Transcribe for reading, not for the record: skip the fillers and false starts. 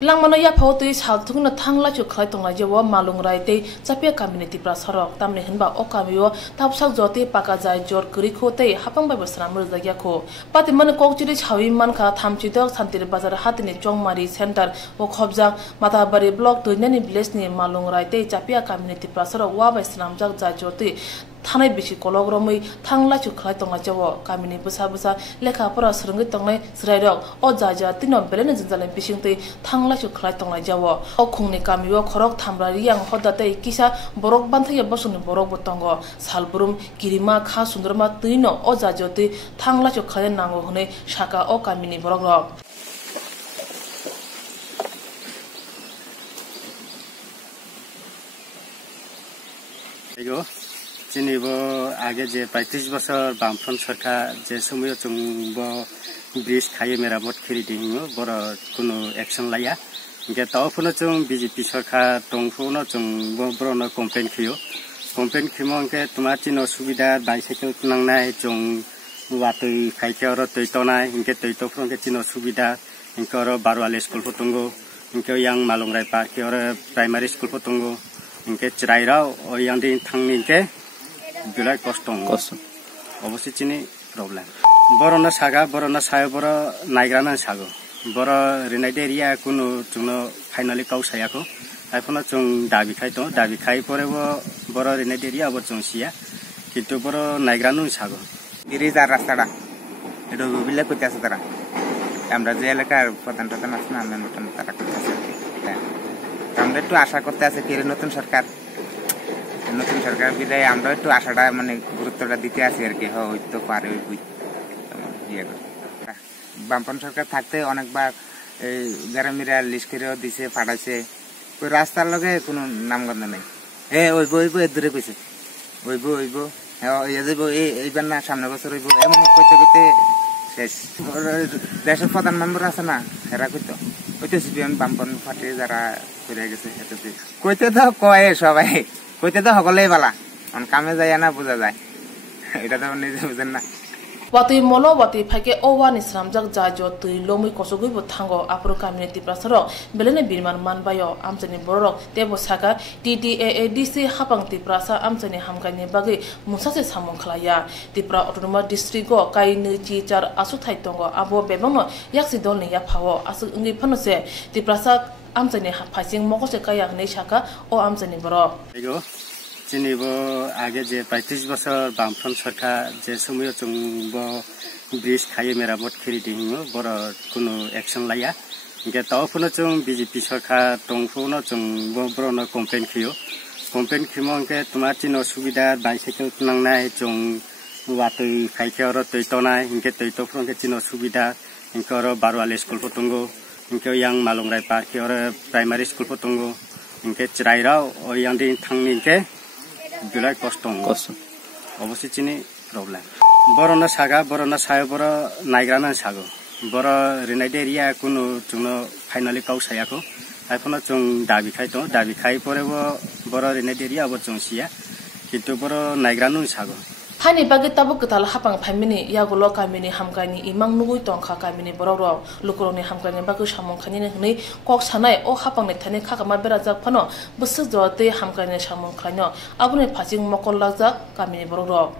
Langmano ya phawtui salthungna thangla chu khlai tonglai jewa malungrai te chapia community pra sorok tamne hinba okamiyo tapsak joti pakajai jor kuri khote hapang bai basramur jagya kho patiman kokchiri chawi mankha thamchidok santir bazar hatini chongmari center o khobjang matabari block toinani village ni malungrai te chapia community pra sorok wa bai sramjak jai joti Tanai bishi kologromui thangla chu khlai tonga jawo kamini busa lekha pora srungi tongnai srairok o jaja tinom belene jinjalen bisingte thangla chu khlai tonga jawo o khungni kamiyo khorok thamrari yang hodate kisa borok banthaya bosuni borok botongo salburum girima kha sundrama tuino o jajoti thangla chu khlai nango hune shaka o kamini borok rok Jenibo आगे जे 35 बছর বামফ্রন সরকার যে সময় চুংব bridge খাইয়ে মেরামত খেলি দিঙো বড় কোনো action লাইয়া গে তাওফুনো চুং BJP সরকার টংফুনো চুং বড় কমপ্লেন খিও কমপ্লেন খিমংকে তোমার চিন সুবিধা বাইসাইকেল নাংনাই চুং ওয়াতই ফাইকের তৈতনাই ইনকে তৈতফ্রংকে চিন সুবিধা ইনকর বারওয়ালে স্কুল ফতঙ্গো ইনকে ইয়াং মালংরাই পার্কের প্রাইমারি স্কুল ফতঙ্গো ইনকে চিরাইরাও ও ইয়াং দিন থাংনিকে Bilai kosong, obviously cini problem. Borona saga, borona saya boro naigrana sago. Boro renaideria kuno cungno finally kau saya ko. Iphone cung dabi kai pore boro renaideria abo cung sia. Kitu boro naigranu sago. Diri zara sada. Itu bila kutia sadara. Amra jele kar potan asna amen potan tara kutia sadara. Amra tu asha korte ase kiri notun sarkar. নতুন সরকার বিদায় আমরা একটু আশাটা মানে গুরুত্বটা দিতে আছি আর কি হয়তো পারে ওই ইয়ে বামপন সরকার থাকতে অনেকবার এই যারা মিরা লিস্ট করেও দিছে পাঠাইছে ওই রাস্তার লগে কোনো নামগন্ধ নাই ওইব দূরে কইছে ওইব যাইব এইবার না সামনে বছর ওইব এমন কইতে শেষ দেশের প্রধান মেম্বার আছে না এরা কইতো সিপিএম বামপন পার্টি যারা ফিরে গেছে এটাতে কইতে তো কয় সবাই কইতে তো সকলেই বালা কামে যায় না বোঝা যায় এটা তো নিজে বুঝেন না Watui molo watui phake owa ni sramjak jajo tui lomui kosogui bo thango apro community prasarok belene birman manbayo amchani borok tebo saka TTAADC hapang tiprasa amchani hamkani bagi musase samong khlaya tipra autonomous district go kaini chi char asu thai tongo abo bebangno yaksi dol ni ya phawo asu ngi phanose tiprasa amchani phasing mokose kayak nei saka o amchani borok Jenibo आगे जे 35 বছর বামফ্রন সরকার যে সময় চুংব bridge খাইয়ে মেরামত খেলি দিঙো বড় কোনো action লাইয়া গে তাওফুনো চুং বিজেপি সরকার টংফুনো চুং বড় কমপ্লেন খিও কমপ্লেন খিমংকে তোমার চিন সুবিধা বাইসাইকেল নাংনাই চুং ওয়াতই ফাইকের তৈতনাই ইনকে তৈতফ্রংকে চিন সুবিধা ইনকর বারওয়ালে স্কুল ফতঙ্গো ইনকে ইয়াং মালংরাই পার্কের প্রাইমারি স্কুল ফতঙ্গো ইনকে চিরাইরাও ও ইয়াং দিন থাংনিকে Bilai kosong, obviously cini problem. Borona saga, borona saya boro naigrana sago. Boro renaideria kuno cungno finally kau saya ko. Iphone cung dabi kai pore boro renaideria abo cung sia. Kitu boro naigranu sago. Hani bagi tabu ketal hapang famini ya golo kamini hamkani imang nugui tongkha kamini bororo lukuroni hamkani bagi samong khani ne kok sanai o hapang ne thani khakama berajak phano busuk jote hamkani samong khano abune phajing mokol lajak kamini bororo